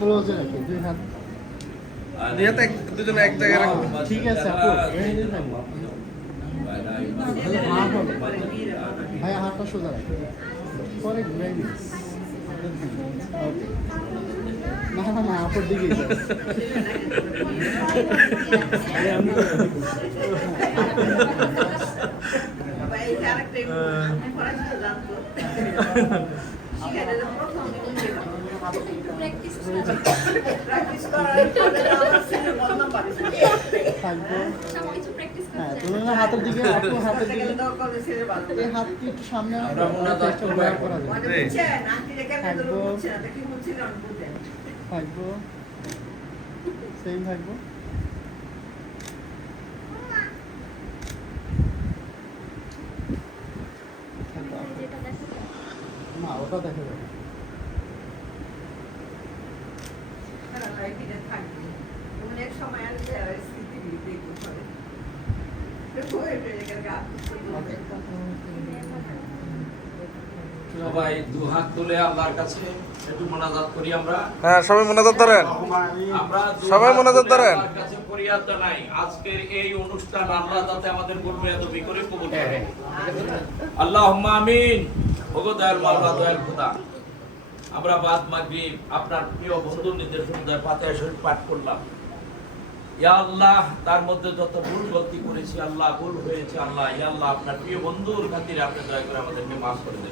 ক্লোজে রাখি, দুই হাত। দুজনে এক জায়গায় রাখবো। ঠিক আছে আপু, রেডি থাকবো। হাত হবে ভাই, হাতটা সোজা রাখি, পরে ঘুরে নিস। না না না, আপুর দিকে হাতের দিকে, আপু হাতের দিকে, এই হাতটি একটু সামনে করা যায়। থাকবো, সেম থাকবো। না ওটা দেখা যাবে। সবাই দুহাত তুলে আল্লাহর কাছে একটু মোনাজাত করি আমরা। হ্যাঁ, সবাই মোনাজাত ধরেন। আমরা সবাই মোনাজাত ধরেন। আল্লাহর কাছে ফরিয়াদ জানাই, আজকের এই অনুষ্ঠান আল্লাহ যাতে আমাদের গুরুমেয়াদবি করে কবুল করে। আল্লাহুম্মা আমিন। ওগো দয়াল মাওলা, দয়াল খোদা, আমরা বাদ মাগরিব আপনার প্রিয় বন্ধুর নির্দেশন ফাতিহা শরীফ পাঠ করলাম। ইয়া আল্লাহ, তার মধ্যে যত ভুল গলতি করেছি আল্লাহ, ভুল হয়েছে আল্লাহ, ইয়া আল্লাহ আপনার প্রিয় বন্ধুর খাতিরে আপনি দয়া করে আমাদেরকে মাফ করে দেন।